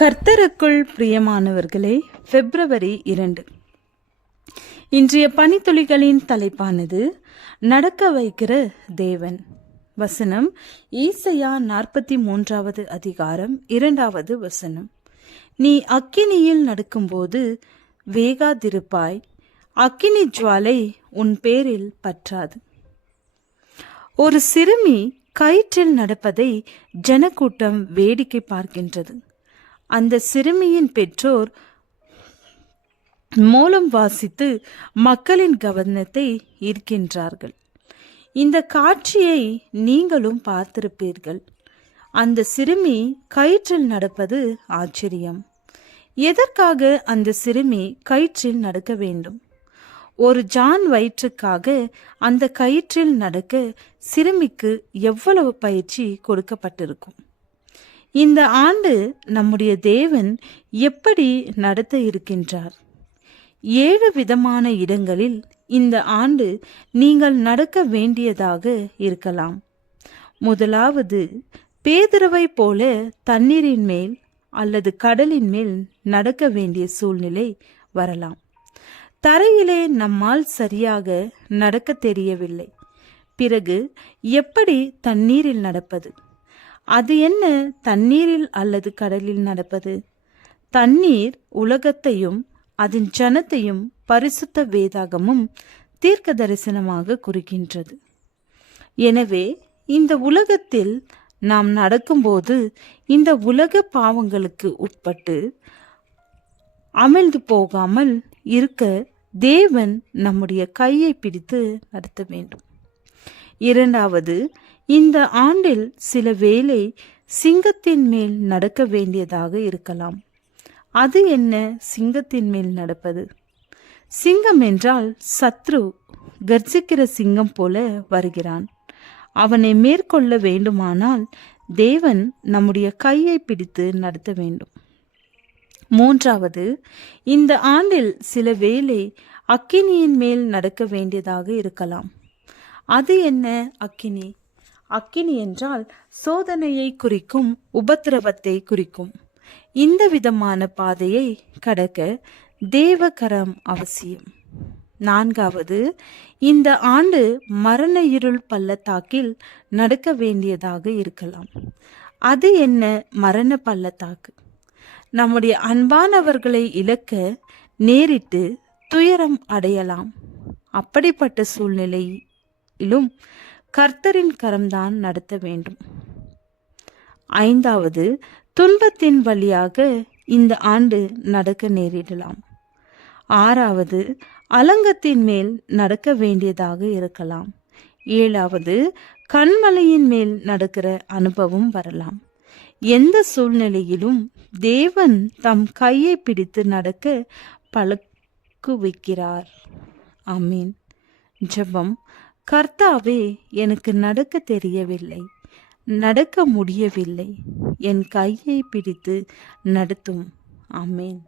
கர்த்தருக்குள் பிரியமானவர்களே, பிப்ரவரி 2. இன்றைய பனித்துளிகளின் தலைப்பானது நடக்க வைக்கிற தேவன். வசனம் ஈசாயா 43வது அதிகாரம் 2வது வசனம். நீ அக்கினியில் நடக்கும்போது வேகாதிருப்பாய், அக்கினி ஜுவாலை உன் பேரில் பற்றாது. ஒரு சிறுமி கயிற்றில் நடப்பதை ஜனக்கூட்டம் வேடிக்கை பார்க்கின்றது. அந்த சிறுமியின் பெற்றோர் மூலம் வாசித்து மக்களின் கவனத்தை ஈர்க்கின்றார்கள். இந்த காட்சியை நீங்களும் பார்த்திருப்பீர்கள். அந்த சிறுமி கயிற்றில் நடப்பது ஆச்சரியம். எதற்காக அந்த சிறுமி கயிற்றில் நடக்க வேண்டும்? ஒரு ஜான் வயிற்றுக்காக அந்த கயிற்றில் நடக்க சிறுமிக்கு எவ்வளவு பயிற்சி கொடுக்கப்பட்டிருக்கும்? இந்த ஆண்டு நம்முடைய தேவன் எப்படி நடத்த இருக்கின்றார்? 7 விதமான இடங்களில் இந்த ஆண்டு நீங்கள் நடக்க வேண்டியதாக இருக்கலாம். முதலாவது, பேதுருவை போல தண்ணீரின் மேல் அல்லது கடலின் மேல் நடக்க வேண்டிய சூழ்நிலை வரலாம். தரையிலே நம்மால் சரியாக நடக்க தெரியவில்லை. பிறகு எப்படி தண்ணீரில் நடப்பது? அது என்ன தண்ணீரில் அல்லது கடலில் நடப்பது? தண்ணீர் உலகத்தையும் அதன் ஜனத்தையும் பரிசுத்த வேதாகமும் தீர்க்க தரிசனமாக குறிக்கின்றது. எனவே இந்த உலகத்தில் நாம் நடக்கும்போது இந்த உலக பாவங்களுக்கு உட்பட்டு அமிழ்ந்து போகாமல் இருக்க தேவன் நம்முடைய கையை பிடித்து நடத்த வேண்டும். இரண்டாவது, இந்த ஆண்டில் சில வேளை சிங்கத்தின் மேல் நடக்க வேண்டியதாக இருக்கலாம். அது என்ன சிங்கத்தின் மேல் நடப்பது? சிங்கம் என்றால் சத்ரு கர்ஜிக்கிற சிங்கம் போல வருகிறான். அவனை மேற்கொள்ள வேண்டுமானால் தேவன் நம்முடைய கையை பிடித்து நடத்த வேண்டும். மூன்றாவது, இந்த ஆண்டில் சில வேளை அக்கினியின் மேல் நடக்க வேண்டியதாக இருக்கலாம். அது என்ன அக்கினி? அக்கினி என்றால் சோதனையை குறிக்கும், உபத்திரவத்தை குறிக்கும். இந்த விதமான பாதையை கடக்க தேவகரம் அவசியம். நான்காவது, இந்த ஆண்டு மரண இருள் பள்ளத்தாக்கில் நடக்க வேண்டியதாக இருக்கலாம். அது என்ன மரண பள்ளத்தாக்கு? நம்முடைய அன்பானவர்களை இழக்க நேரிட்டு துயரம் அடையலாம். அப்படிப்பட்ட சூழ்நிலையிலும் கர்த்தரின் கரம்தான் நடத்த வேண்டும். ஐந்தாவது, துன்பத்தின் வழியாக இந்த ஆண்டு நடக்க நேரிடலாம். ஆறாவது, அலங்கத்தின் மேல் நடக்க வேண்டியதாக இருக்கலாம். ஏழாவது, கண்மலையின் மேல் நடக்கிற அனுபவம் வரலாம். எந்த சூழ்நிலையிலும் தேவன் தம் கையை பிடித்து நடக்க பழக்குவிக்கிறார். ஆமீன். ஜெபம். கர்த்தாவே, எனக்கு நடக்க தெரியவில்லை, நடக்க முடியவில்லை. என் கையை பிடித்து நடத்தும். ஆமேன்.